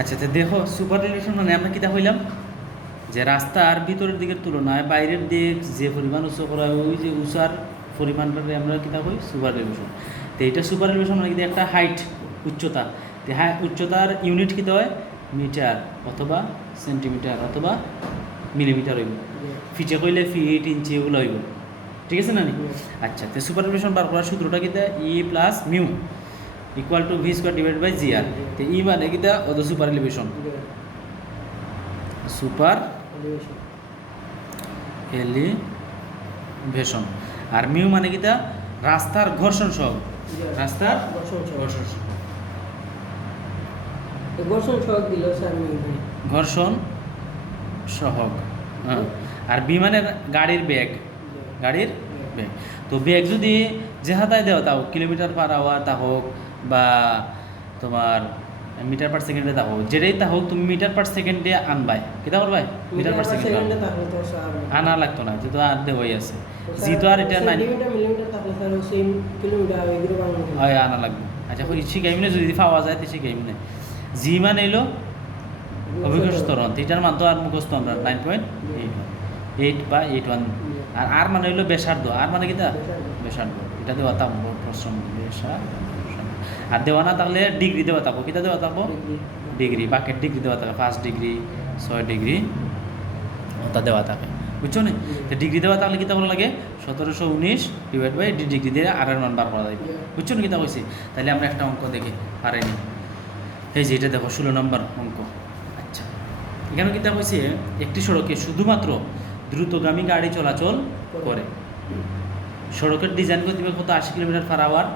আচ্ছা, তো দেখো সুপার এলিভেশন মানে আমরা কিটা হইলাম যে রাস্তার ভিতরের দিকের তুলনায় বাইরের দিক যে পরিমাণ উঁচু করা হয় ওই যে উঁচার পরিমাণটাকে আমরা কিটা হই সুপার এলিভেশন। তো এইটা সুপার এলিভেশন মানে কিন্তু একটা হাইট উচ্চতা। তো উচ্চতার ইউনিট কিটা হয় মিটার অথবা সেন্টিমিটার অথবা মিলিমিটার হইব। ফিটে কইলে ফিট ইঞ্চি এগুলো হইব, ঠিক আছে না নি? আচ্ছা, তো সুপার এলিভেশন বার করার সূত্রটা কিটা E plus mu equal to V square divide by G R. তো ই মানে কিটা অত সুপার এলিভেশন, সুপার এলিভেশন। আর মিউ মানে কিটা রাস্তার ঘর্ষণ সহগ, রাস্তার ঘর্ষণ সহগ, ঘর্ষণ সহগ দিল স্যার ঘর্ষণ সহগ। হ্যাঁ, আর বি মানে গাড়ির বেগ, গাড়ির বেগ। তো বেগ যদি যে হাতায় দেওয়া তা হোক কিলোমিটার পার আওয়ার তা হোক বা তোমার মিটার পার সেকেন্ডে তা হোক, যেটাই তা হোক তুমি মিটার পার সেকেন্ডে আনবাই কিতা করবাই মিটার পার সেকেন্ডে আনা লাগতো না, যেহেতু আর দেওয়াই আছে যেহেতু আর এটা নাই হয় আনা লাগবে। আচ্ছা শিখাইমনে যদি পাওয়া যায় তো শিখাইমনে জি মান এলো অভিজ্ঞ স্তরণ, এটার মান তো আর মুখস্থ আমরা 9.8 বা 8.1। আর মানে হইলো বেসার্ধ, আর মানে কিতা বেসার্ধ, এটা দেওয়া থাকবো প্রশ্ন বেসার্ধ। আর দেওয়া না থাকলে ডিগ্রি দেওয়া থাকবো, কিতা দেওয়া থাকবো ডিগ্রি, বাকের ডিগ্রি দেওয়া থাকে 5 ডিগ্রি 6 ডিগ্রি ওটা দেওয়া থাকে, বুঝছো না? তো ডিগ্রি দেওয়া থাকলে কিতা বলা লাগে 1719 ডিভাইড বাই ডিগ্রি দিয়ে আর মান বার করা যাবে, বুঝছো না কিতা হয়েছে? তাহলে আমরা একটা অঙ্ক দেখি পারিনি, এই যে এটা দেখো 16 নম্বর অঙ্ক। আচ্ছা, এখানে কিতা হয়েছে একটি সড়কে শুধুমাত্র দ্রুতগামী গাড়ি চলাচল করে। সড়কের ডিজাইন গতিবেগ কত 80 কিলোমিটার পার আওয়ার,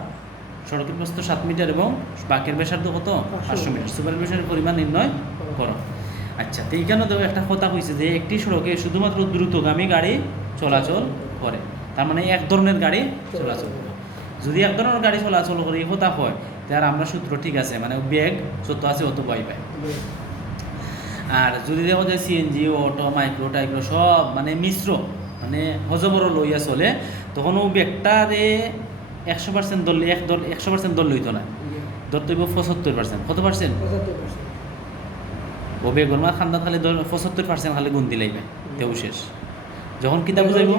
সড়কের প্রস্থ 7 মিটার এবং বাঁকের ব্যাসার্ধ কত 500 মিটার। সুপার এলিভেশনের পরিমাণ নির্ণয় করো। আচ্ছা, তো এইখানে দেখো একটা কথা হয়েছে যে একটি সড়কে শুধুমাত্র দ্রুতগামী গাড়ি চলাচল করে, তার মানে এক ধরনের গাড়ি চলাচল করে। যদি এক ধরনের গাড়ি চলাচল করে এই কথা হয় তার আমরা সূত্র ঠিক আছে, মানে বেগ যত আছে অত পাই পাই। আর যদি দেখো যে সিএনজি অটো মাইক্রো টাইক্রো সব মানে মিশ্র মানে হজবর লইয়া চলে, তখন ও বেগটারে 100% ধরলে 100% ধরলে হইতো না, ধরতে হইব 75%। কত পার্সেন্ট? ও বেগর মা খান্দা খালি 75% খালি গুণ দিলাইবে তেও শেষ। যখন কিতা বুঝাইব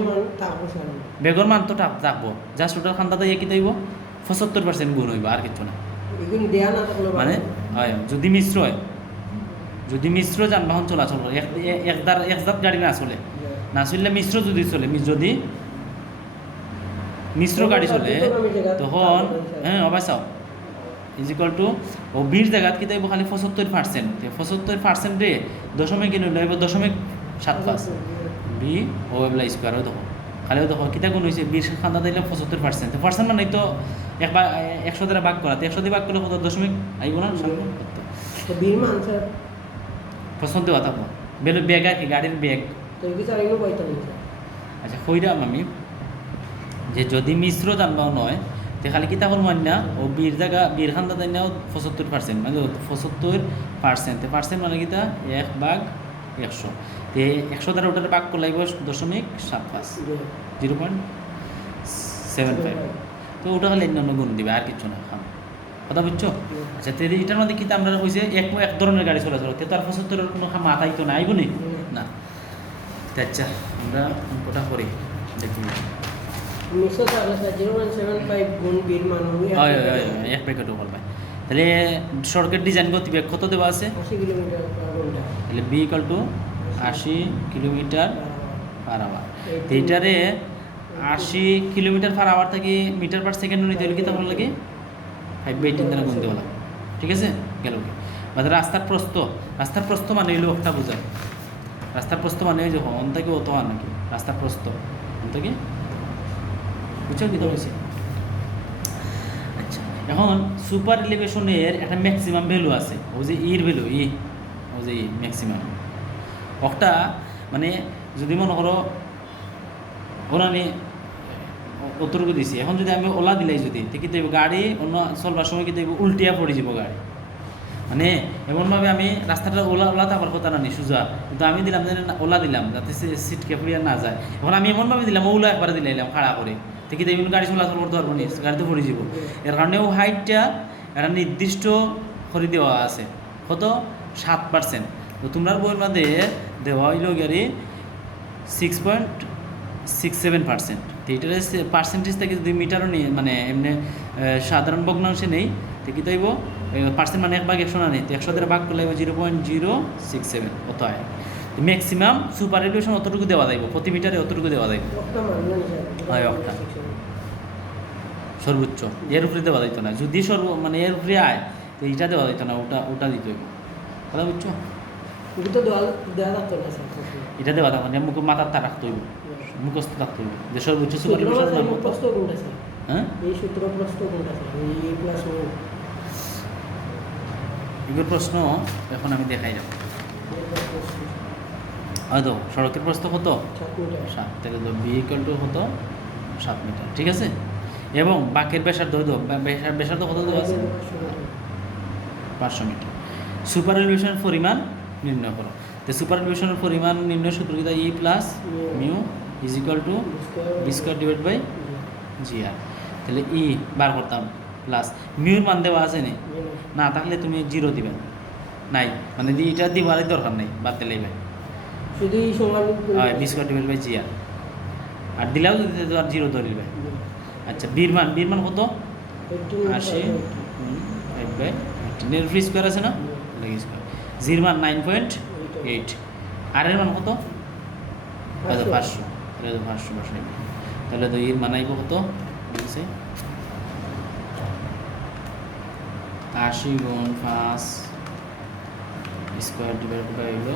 বেগর মান তো থাকবো, জাস্ট ওটার খান্দাতে ইয়ে কিতা হইব 75% গুণ হইব, আর কিছু না। মানে হয় যদি মিশ্র হয়, যদি মিশ্র যানবাহন চলাচল করে একজাত গাড়ি না চলে, না চললে মিশ্র যদি চলে, যদি মিশ্র গাড়ি চলে তখন হ্যাঁ অবশ্য ইজিক্যাল টু ও 20 জায়গাত কি তাইব খালি 75%, 75%-এ দশমিক কিনে লইব 0.75 বি ও এবলা স্কোয়ারও দেখো খালিও দেখো কিতা গুণ হয়েছে 20 খান্দা দিলে 75%, পার্সেন্ট মানে তো 100 দ্বারা ভাগ করা, 100 দিয়ে ভাগ করলে কত দশমিক আইব না, পছন্দ দেওয়া থাকবো বেগ আর কি গাড়ির বেগ। আচ্ছা কইরাম আমি যে যদি মিশ্র যানবাহন হয় তো খালি কিতা করবো না ও 20 জায়গা 20 খান্দা দেয় না 75%, মানে 75% পার্সেন্ট মানে কিতা 1/100, তো 100 দ্বারা ওটার ভাগ করলে লাগবে 0.75 0.75, তো ওটা খালি অন্য গুণ দিবে আর কিছু না, খাম কথা বুঝছো? আচ্ছা, তো এটার মধ্যে কিতা আমরা হয়েছে এক ধরনের গাড়ি চলাচল, তো তার 75-এর কোনো মাথায় তো না আইব না। আচ্ছা আমরা অঙ্কটা করি দেখি। এক প্যাকেটও করবে। তাহলে সড়কের ডিজাইন গতিবেগ কত দেওয়া আছে 80 কিলোমিটার পার ঘন্টা, তাহলে B equal to 80 kilometre per hour. এইটারে 80 কিলোমিটার পার আওয়ার থেকে মিটার পার সেকেন্ড নিতে হলে কি তখন লাগে 5/18 দ্বারা গুণ দেওয়া লাগে, ঠিক আছে গেল কি? মানে রাস্তার প্রস্থ মানে হইলো একটা বোঝায়, রাস্তার প্রস্থ মানে ওই যে অন থেকে অত আর নাকি রাস্তার প্রস্থ অন থেকে, বুঝছো কি হয়েছে? আচ্ছা, এখন সুপার এলিভেশনের একটা ম্যাক্সিমাম ভ্যালু আছে, ও যে ইর ভ্যালু ও যে ম্যাক্সিমাম একটা মানে যদি মনে করো ওরা আমি অতটুকু দিছি, এখন যদি আমি ওলা দিলাই যদি কি দেব গাড়ি অন্য চলবার সময় কি দেব উল্টিয়া পড়ে যাব গাড়ি, মানে এমনভাবে আমি রাস্তাটা ওলা থাকার কথা না নি সোজা, কিন্তু আমি দিলাম যে ওলা দিলাম যাতে সিটকে ফুরিয়া না যায়, এখন আমি এমনভাবে দিলাম ওলা একবারে দিলাইলাম খাড়া করে, ঠিক আছে গাড়ি চলাচল করতে পারবো নি, গাড়িতে পড়ে যাব। এর কারণে ও হাইটটা একটা নির্দিষ্ট করে দেওয়া আছে, কত 7%। তো তোমরা বইয়ের মধ্যে দেওয়া হইল গাড়ি 6.67%। তো এটার পার্সেন্টেজ থেকে যদি মিটারও নিয়ে মানে এমনি সাধারণ ভগ্নাংশে নেই তো কী তৈব পার্সেন্ট মানে 1/100 না নেই, তো 100 দ্বারা ভাগ করলে 0.067 অত হয়। ম্যাক্সিমাম সুপার এলিভেশন অতটুকু দেওয়া যাইব, প্রতি মিটারে অতটুকু দেওয়া যাইব, একটা মানলে হয় একটা সর্বোচ্চ। এর উপরে দেওয়া যাইতো না, যদি মানে এর উপরে আয় তো এইটা দেওয়া যাইতো না, ওটা দিতে হইব। কথা বুঝছো? এটা তো দেওয়া লাগতো না স্যার। এটা দেওয়া যাবে না, মাথার তা রাখতে হইব, মুখস্থ রাখতে হইব যে সর্বোচ্চ সুপার এলিভেশন মান কত। প্রশ্ন কোনটা স্যার? হ্যাঁ, এই সূত্র প্রশ্ন কোনটা স্যার? এই প্লাস এগুলোর প্রশ্ন এখন আমি দেখাই যাব। হয়তো সড়কের প্রশ্ন কত 7 থেকে বি ইকুয়াল টু কত 7 মিটার, ঠিক আছে। এবং বাঁকের ব্যাসার্ধ ব্যাসার্ধ কত দেওয়া আছে 500 মিটার। সুপার এলিভেশনের পরিমাণ নির্ণয় করো। তো সুপার এলিভেশনের পরিমাণ নির্ণয় সূত্র কি? E plus mu is equal to B square divide by G R. তাহলে ই বার করতাম প্লাস মিউর মান দেওয়া আছে নি, না থাকলে তুমি 0 দিবেন, নাই মানে এটা দিবারই দরকার নেই, বাদ দিলেই ভাই শুধু এই সমান হয় B square divide by G আর দিলেও দিতে আর 0 ধরিবে। আচ্ছা বীর মান কত 80 বাই 18 ফ্রি স্কোয়ার আছে না, লেগ স্কোয়ার। জির মান 9.8, আর এর মান কত 500, তাহলে 500 বসাই, তাহলে তো এর মান আইব কত বলছে 80 গুণ 5 স্কোয়ার ডিভাইড বাই হইল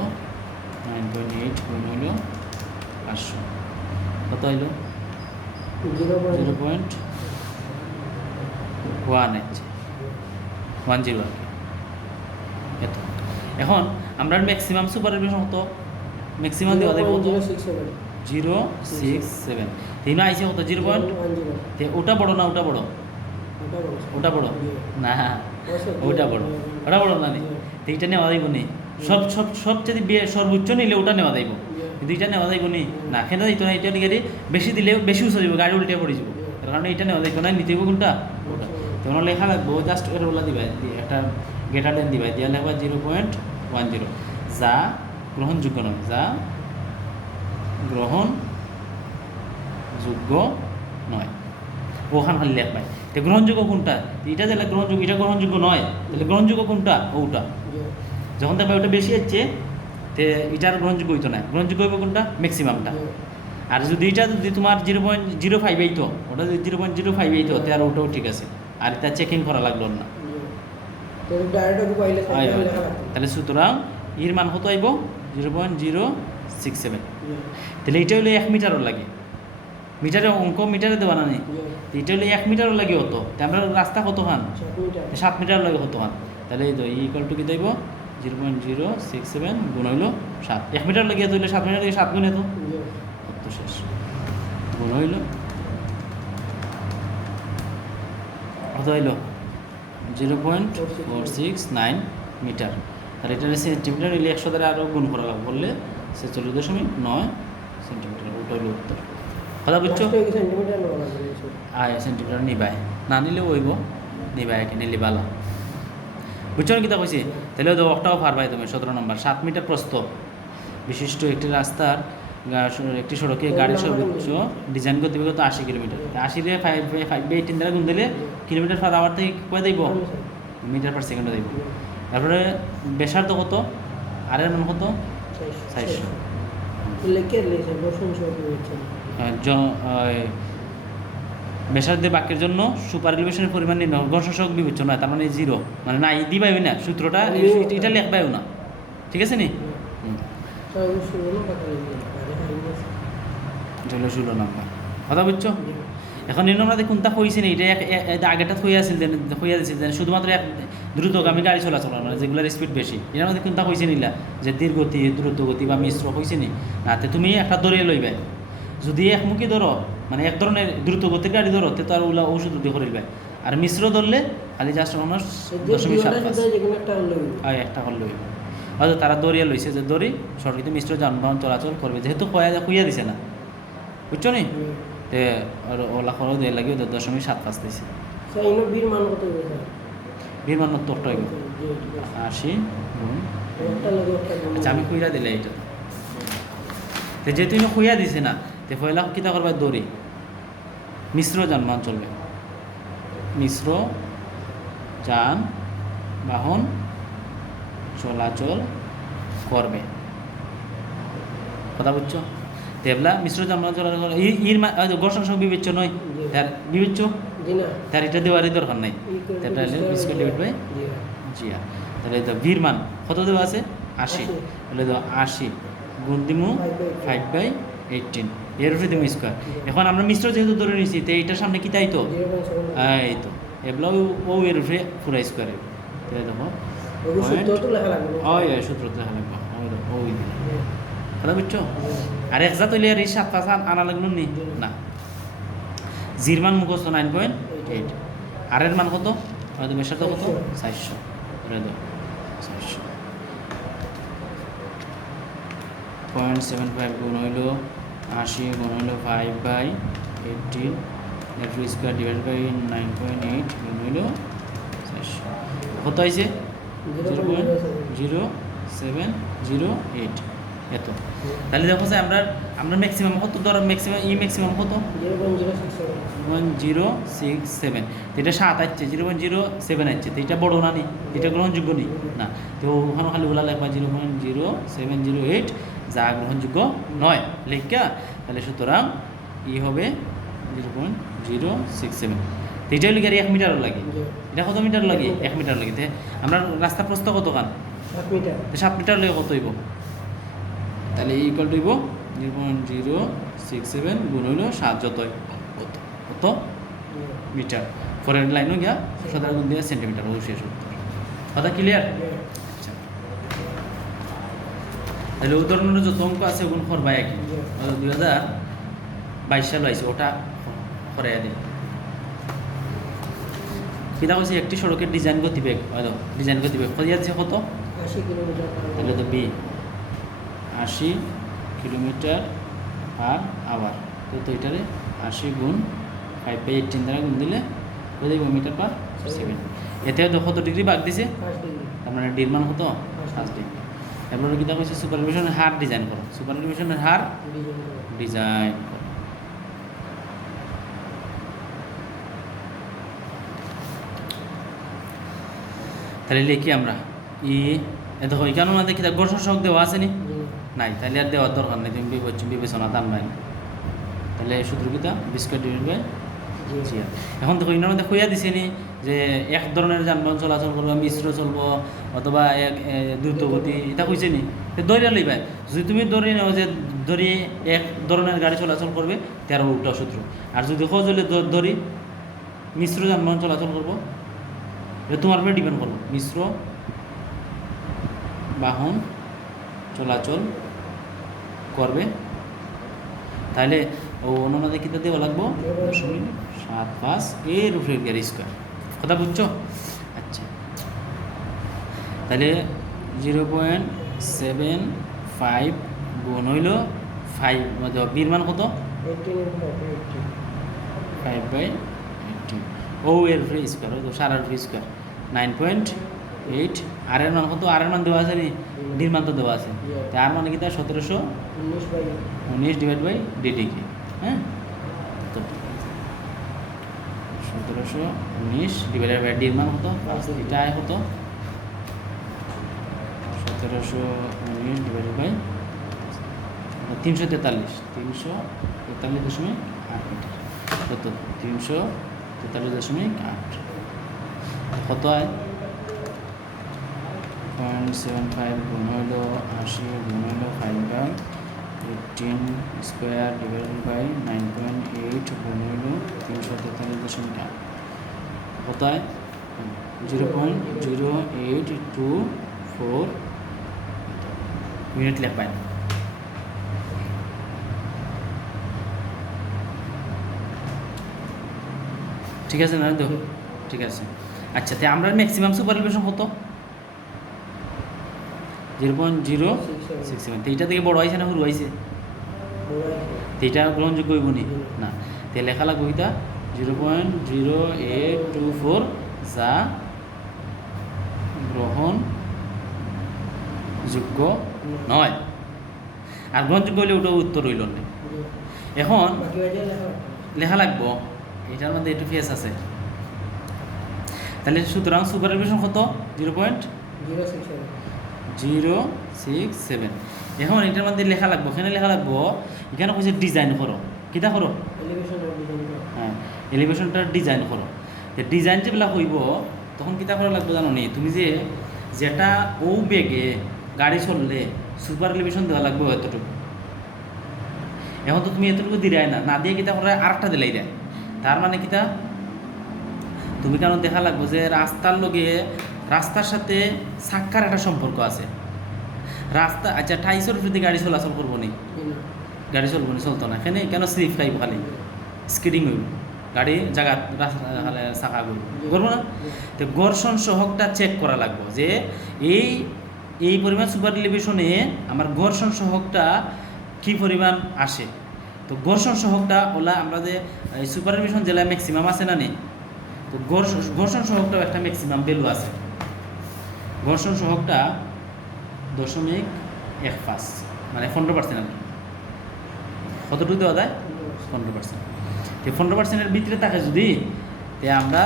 9.8 গুণ হইল 500, কত হইল 0.110 আর কি এত। এখন আমরা ম্যাক্সিমাম সুপার এলিভেশন কত, ম্যাক্সিমাম দেওয়া দেবো কত 0.67, তিন আইসে কত 0. ওটা বড় না ওটা বড়, ওটা বড় না ওটা বড়, ওটা বড় না নি, তো এইটা নেওয়া যাইব নি। সবচেয়ে সর্বোচ্চ নিলে ওটা নেওয়া যাইব, কিন্তু এইটা নেওয়া যাইব নি না, খেতে দিত না। এটা গাড়ি বেশি দিলে বেশি উঁচু যাবো, গাড়ি উল্টে পড়ে যাবো, তার কারণে এইটা নেওয়া যাইতো না, নিতে হইব কোনটা ওটা। তখন লেখা লাগবো জাস্ট এর ওলা দিবাই, একটা গেটার দেন দিবাই, দিয়া লেখবা 0.10, যা গ্রহণযোগ্য নয়, যা গ্রহণযোগ্য নয়, ওখান খালি লেখবাই। তো গ্রহণযোগ্য কোনটা, এটা যে গ্রহণযোগ্য, এটা গ্রহণযোগ্য নয়, তাহলে গ্রহণযোগ্য কোনটা ওটা। যখন দেখবে ওটা বেশি হচ্ছে তো এটার গ্রহণযোগ্য হইতো না, গ্রহণযোগ্য হইব কোনটা ম্যাক্সিমামটা। আর যদি এটা যদি তোমার 0.05 এইতো, ওটা যদি 0.05 এইতো তো আর ওটাও ঠিক আছে, আর এটা চেকিং করা লাগলো না। তাহলে সুতরাং এর মান কত আইব 0.067, তাহলে এটা হলো 1 মিটারও লাগে, মিটারে অঙ্ক মিটারে দেওয়া না নেই, এটা হলো 1 মিটারও লাগে হতো, আমরা রাস্তা কত খান 7 মিটার লাগে কত খান, তাহলে এই তো ইকুয়াল টু কি দেব 0.067 গুণ হইল 7, 1 মিটার লাগিয়ে তো হইলে 7 মিটার থেকে 7 গুণ এত তো শেষ, গুণ হইল কত হইল 0.469 মিটার। তাহলে এটা সেন্টিমিটার নিলে 100 দ্বারা আরও গুণ করা লাগবে, বললে 46.9 সেন্টিমিটার, ওটা হইল উত্তর। কথা বুঝছো? সেন্টিমিটার নিবাই, না নিলেও হইব, নিবাই একে নিলে ভালো। বুঝছো না কিতা কইছি? তাহলে তো একটাও পারবাই তুমি। 17 নম্বর 7 মিটার প্রস্থ বিশিষ্ট একটি রাস্তার একটি সড়কে গাড়ির সর্বোচ্চ ডিজাইন করতে হবে কত 80 কিলোমিটার। 80 রে 5/18 দ্বারা গুণ দিলে কিলোমিটার পার আওয়ার থেকে কয় দেব মিটার পার সেকেন্ডে দেব। তারপরে ব্যাসার্ধ কত, আর এর মান কত 400। ব্যাসার্ধের বাক্যের জন্য সুপার এলিভেশনের পরিমাণ নির্ণয়, ঘর্ষণ সহগ বিবেচ্য নয়, তার মানে 0, মানে নাই দিবাই না সূত্রটা, এটা লেখবাইও না, ঠিক আছে নি? এটা হলো 16 নম্বর। কথা বুঝছো? এখন নির্ণয় আমরা কোনটা হয়েছে না, এটা আগেটা হইয়া দিয়েছিল যে শুধুমাত্র এক দ্রুতগামী গাড়ি চলাচল, মানে যেগুলোর স্পিড বেশি, এর মধ্যে কোনটা হয়েছে নিলা যে ধীর গতি, দ্রুত গতি বা মিশ্র হয়েছে নি না। তুমি একটা দৌড়িয়ে লইবে, যদি একমুখী ধরো মানে এক ধরনের দ্রুত গতির গাড়ি ধরো তো আর ওলা ওষুধ দিয়ে করিবে, আর মিশ্র ধরলে খালি জাস্ট 0.75 একটা হল লইবে। হয়তো তারা দৌড়িয়ে লইছে যে দড়ি সরকারিতে মিশ্র যানবাহন চলাচল করবে, যেহেতু খুইয়া দিছে না, বুঝছো নি? তে ওলা খরচ দিয়ে লাগে 0.75 দিয়েছে। বির মান উত্তরটা হইব জি 80 গুণ একটা লাগে একটা গুণ আচ্ছা আমি কইরা দিলে এটা তো যেহেতু ইনো খুইয়া দিছে না তে পয়লা কিতা করবা দড়ি মিশ্র যানবাহন চলবে মিশ্র যানবাহন চলাচল করবে কথা বুঝছো তেবলা মিশ্র যানবাহন চলাচল করবে ইর গড় সংখ্যক বিবেচ্য নয় তার বিবেচ্য জি না তার এটা দেওয়ারই দরকার নাই এটা হলে স্কয়ার ডিভাইড বাই জি জি তাহলে তো ভির মান কত দেওয়া আছে 80 তাহলে তো 80 গুণ দিমু 5/18 এর উপরে দিমু স্কয়ার এখন আমরা মিশ্র যেহেতু ধরে নিয়েছি তো এইটার সামনে কি তাই তো 0.7 এই তো এবলা ও এর উপরে পুরো স্কয়ার তাহলে দেখো ওই সূত্র তো লেখা লাগবে ওই সূত্র লেখা লাগবে ওই কথা বুঝছো আর একজা তৈলে আর এই 7 আনা লাগলো নি না জির মান মুখস্থ 9.8 আর এর মান কত হয়তো বেশি তো কত 400 ধরে দাও 400 0.75 গুণ হইল 80 গুণ হইল 5/18 এর স্কয়ার ডিভাইড বাই 9.8 গুণ হইল 400 কত হয়েছে 0.0708 এত তাহলে দেখো যে আমরা ম্যাক্সিমাম কত ধরো ম্যাক্সিমাম কত 0.067 এটা 7 আসছে 0.07 আসছে তো এটা বড় না নি এটা গ্রহণযোগ্য নেই না তো ওখানে খালি ওলা লেখবা 0.0708 যা গ্রহণযোগ্য নয় লেখা তাহলে সুতরাং হবে 0.067 তো এটা লিখে 1 মিটারও লাগে এটা কত মিটার লাগে 1 মিটার লাগে আমরা রাস্তা প্রস্থ কত খান 7 মিটার 7 মিটার লাগে কত হইব তাহলে ইকুয়াল টু হইব 0.067 গুণ হইল 7 যত কত মিটার পরের লাইনও গিয়া 17 গুণ দিয়ে সেন্টিমিটার অবশ্যই সত্তর কথা ক্লিয়ার আচ্ছা তাহলে উদাহরণের যত অঙ্ক আছে ওগুলো করবা একই 2022 সাল হয়েছে ওটা করাইয়া দিই কিনা হচ্ছে একটি সড়কের ডিজাইন গতিবেগ করিয়া দিচ্ছে কত 80 কিলোমিটার তাহলে তো বি 80 কিলোমিটার পার আওয়ার তো এটারে 80 গুণ 5/18 দ্বারা গুণ দিলে কত দেব মিটার পার সেকেন্ড এতেও তো কত ডিগ্রি বাগ দিছে 5 ডিগ্রি তার মানে ডির মান কত 5 ডিগ্রি তারপরে কিতা কইছে সুপারভিশনের হার ডিজাইন করো সুপারভিশনের হার ডিজাইন করো তাহলে লিখি আমরা দেখো এখানে আমাদের কিতা গড় সংখ্যক দেওয়া আছে নি নাই তাহলে আর দেওয়ার দরকার নেই তুমি বিবেচনা তার নাই তাহলে সূত্র কিতা স্কয়ার ডিভাইড বাই জি এখন দেখো ইনার মধ্যে কইয়া দিছে নি যে এক ধরনের যানবাহন চলাচল করবা মিশ্র চলবো অথবা এক দ্রুত গতি এটা কইছে নি দৌড়া লইবা যদি তুমি দৌড়ে নাও যে ধরি এক ধরনের গাড়ি চলাচল করবে তার উল্টা সূত্র আর যদি খোঁজলে ধরি মিশ্র যানবাহন চলাচল করবো এটা তোমার উপরে ডিপেন্ড করবো মিশ্র বাহন চলাচল করবে তাহলে ও অনুনাদে কিতা দেওয়া লাগবো 0.75 এর উপরে গিয়ে স্কয়ার কথা বুঝছো আচ্ছা তাহলে 0.75 গুণ হইল 5 বির মান কত 5/18 ও এর উপরে স্কয়ার হয়তো সারার উপরে স্কয়ার 9.8 আর এর মান কত আর এর মান দেওয়া আছে নি ডির মান তো দেওয়া আছে তার মানে কি তার 1719 ডিভাইড বাই ডি ডিগ্রি হ্যাঁ তো 1719 ডিভাইড বাই ডির মান কত এটা কত 1719 ডিভাইড বাই 343.8 মিটার কত 343.8 কত হয় 0.75 গুণ হইল 80 গুণ হইল 5/18 স্কোয়ার ডিভাইডেড বাই 9.8 গুণ হইল 343.8 কত হয় 0.0824 মিনিট লেখবেন ঠিক আছে না তো ঠিক আছে আচ্ছা তাই আমরা ম্যাক্সিমাম সুপারভিশন কত 0.067 তো এইটা থেকে বড় হয়েছে না শুরু হয়েছে তো এটা গ্রহণযোগ্য হইব নি না তো লেখা লাগবে এটা 0.0824 যা গ্রহণযোগ্য নয়। আর গ্রহণযোগ্য হলে ওটা উত্তর হইল না। এখন বাকি বাকি লেখা লেখা লাগবো, এটার মধ্যে একটু ফেস আছে। তাহলে সুতরাং সুপারএলিভেশন কত? 0.067। এখন এটার মধ্যে লেখা লাগবো, এখানে লেখা লাগবো, এখানে কইছে ডিজাইন করো, কিতা করো? এলিভেশন আর ডিজাইন হ্যাঁ, এলিভেশনটা ডিজাইন করো। ডিজাইন যেগুলা হইব তখন কিতা করা লাগবে জানো নি? তুমি যে যেটা ও বেগে গাড়ি চললে সুপার এলিভেশন দেওয়া লাগবে এতটুকু। এখন তো তুমি এতটুকু দিলাই না, না দিয়ে কিতা করে আরেকটা দিলাই দেয়। তার মানে কিতা, তুমি কেন দেখা লাগবো যে রাস্তার লগে রাস্তার সাথে চাক্কার একটা সম্পর্ক আছে। রাস্তা আচ্ছা টাইসের যদি গাড়ি চলাচল করবো নি, গাড়ি চলবো নি, চলতো না, এখানে কেন স্লিপ খাইব, খালি স্কিডিং হইব, গাড়ি জায়গা চাকা করবো না। তো ঘর্ষণ সহকটা চেক করা লাগবো যে এই পরিমাণ সুপার এলিভেশনে আমার ঘর্ষণ সহকটা কি পরিমাণ আসে। তো ঘর্ষণ সহকটা ওলা আমরা যে সুপার এলিভেশন জেলায় ম্যাক্সিমাম আছে না নেই, তো ঘর্ষণ সহকটাও একটা ম্যাক্সিমাম ভ্যালু আছে। ঘর্ষণ সহকটা 0.15 মানে 15% আর কি। কতটুকু দেওয়া যায়? 15%। তো 15%-এর ভিতরে থাকে যদি, তে আমরা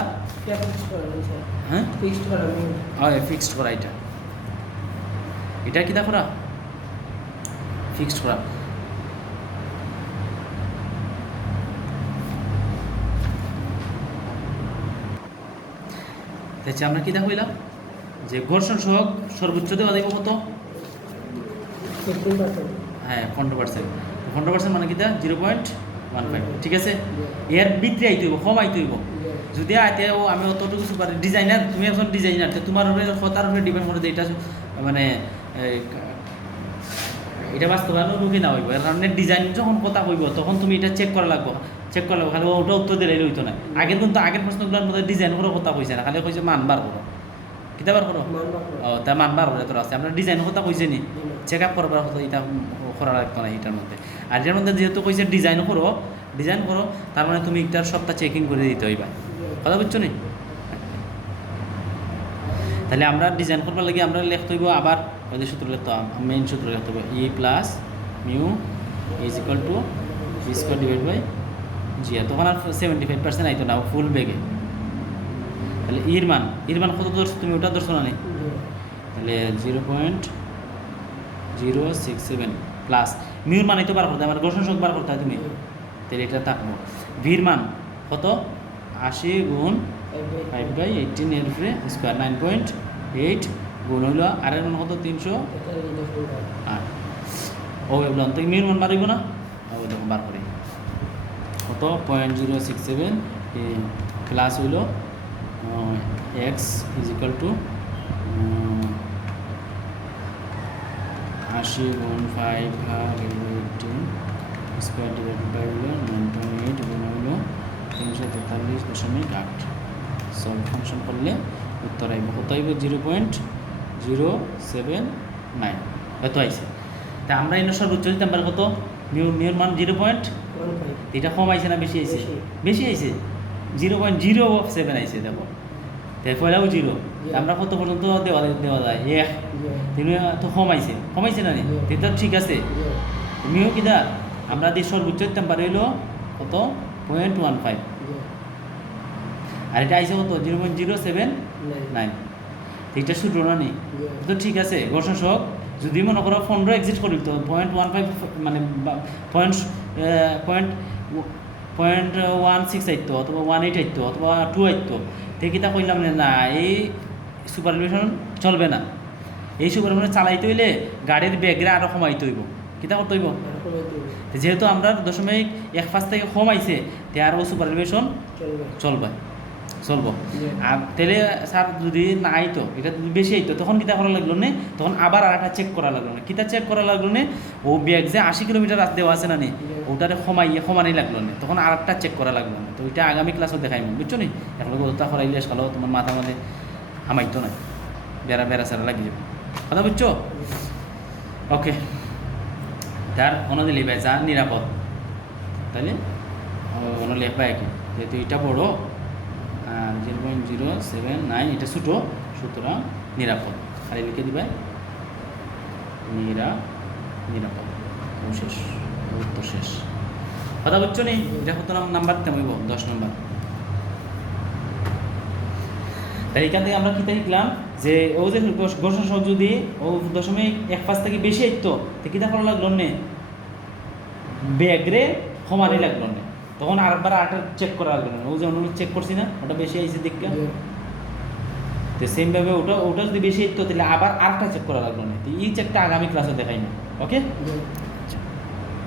হ্যাঁ ফিক্সড করা ফিক্সড করা, এটা কিতা করা? ফিক্সড করা। আচ্ছা আমরা কিতা কইলাম যে ঘর্ষণ সহক সর্বোচ্চ দেওয়া যাইব কত? 15%। হ্যাঁ 15%। 15% মানে কিতা? 0.15। ঠিক আছে, এর ভিতরে আইতে হইব, কম আইতে হইব। যদি আইতেও আমি অতটুকু সুপার ডিজাইনার, তুমি একজন ডিজাইনার, তো তোমার উপরে কথার উপরে ডিপেন্ড করে যে এটা মানে এটা বাস্তবায়ন রুখি না হইব। এর কারণে ডিজাইন যখন কথা হইব তখন তুমি এটা চেক করা লাগবো, খালি ওটা উত্তর দিলে হইতো না। আগের কিন্তু আগের প্রশ্নগুলোর মধ্যে ডিজাইন করে কথা কইছে না, খালি কইছে মান বার করো, কিতা বার করো। তা মান বার করে তোর আছে, আমরা ডিজাইন কথা কইছে নি, চেক আপ করবার কথা এটা করা লাগতো না এটার মধ্যে। আর এটার মধ্যে যেহেতু কইছে ডিজাইন করো, তার মানে তুমি এটার সবটা চেকিং করে দিতে হইবা। কথা বুঝছো নি? তাহলে আমরা ডিজাইন করবার লাগে আমরা লিখতে হইব আবার ওই যে সূত্র লিখতে হবে, মেইন সূত্র লিখতে হবে, E plus mu is equal to V square divide by G. তখন আর 75% আইতো না, ফুল বেগে। তাহলে ইর মান কত ধরছো তুমি? ওটা ধরছো না নি? তাহলে 0.067 প্লাস মিউর মান তো বার করতে হয়, আমার ঘর্ষণ সহক বার করতে হয় তুমি। তাহলে এটা থাকবো। ভির মান কত? 80 গুণ 5/18 এর উপরে স্কোয়ার 9.8 গুণ হইল আর এর মান কত? 308। ও এগুলো তো মিউর মান বাড়িব না, ও দেখুন বার করি কত? 0.067 প্লাস হইল এক্স ইজ ইকুয়াল টু 80 গুণ 5/18 স্কোয়ার ডিভাইড বাই হইল 9.8 গুণ হইল 343.8। সলভ ফাংশন করলে উত্তর আইব কত? আইব 0.079 এত আইছে। তা আমরা এনে সর্বোচ্চ দিতাম পারি কত? মিউর মান 0.15। এটা কম আইছে না বেশি আইছে? বেশি আইছে, 0.07 আইছে। দেখো তাই পয়লাও 0, আমরা কত পর্যন্ত দেওয়া যায়? 1। তিনি তো কমাইছে না নি? এটা ঠিক আছে। মিউ কিনা আমরা দিয়ে সর্বোচ্চ দিতাম পারি হইলো কত? 0.15। আর এটা আইসে কত? 0.079। এটা সূত্র না নি? তো ঠিক আছে। ঘর্ষণ সহক যদি মনে করো 15 এক্সিট করি তো 0.15 মানে 0.16 আইতো অথবা 18 আইতো অথবা 2 আইতো, তো কিতা কইলাম না এই সুপার এলিভেশন চলবে না। এই সুপার এলিভেশন চালাইতে হইলে গাড়ির ব্যাগরে আরও কমাইতে হইব, কিতা করতে হইব? যেহেতু আমরা 0.15 থেকে কম আইছে, তে আরও সুপার এলিভেশন চলবো। আর তাহলে স্যার যদি না আইতো, এটা যদি বেশি আইতো তখন কিতা করা লাগলো না? তখন আবার আর একটা চেক করা লাগলো না। কিতা চেক করা লাগলো না? ও ব্যাগ যে 80 কিলোমিটার দেওয়া আছে না নি, ওটারে কমানি লাগলো না, তখন আর একটা চেক করা লাগলো না। তো ওইটা আগামী ক্লাসও দেখাইব, বুঝছো নি? এখন ওটা করাইলে খালো তোমার মাথা মধ্যে হামাইতো না, বেড়া সারা লাগিয়ে যাবে। কথা বুঝছো? ওকে, তার অনদি লিখবে যা নিরাপদ, তাহলে অন লিখবা একই, যেহেতু এটা বড় 0.079 এটা ছোটো, সুতরাং নিরাপদ। আর লিখে দিবে নিরাপদ। ও শেষ, উত্তর শেষ। কথা বুঝছো নি? এটা কত নাম্বার তেমইব 10 নম্বর। তাই এখান থেকে আমরা কী শিখলাম যে ও যে ঘোষণা সহ যদি ও 0.15 থেকে বেশি আইতো তো কীটা করা লাগলো নে ব্যাগরে সমানই লাগলো না, তখন আরেকবার আটা চেক করা লাগলো না। ও যে অনুরোধ চেক করছি না ওটা বেশি আইছে দেখে, তো সেমভাবে ওটা যদি বেশি আইতো তাহলে আবার আরেকটা চেক করা লাগলো না। তো এই চেকটা আগামী ক্লাসে দেখাই না। ওকে।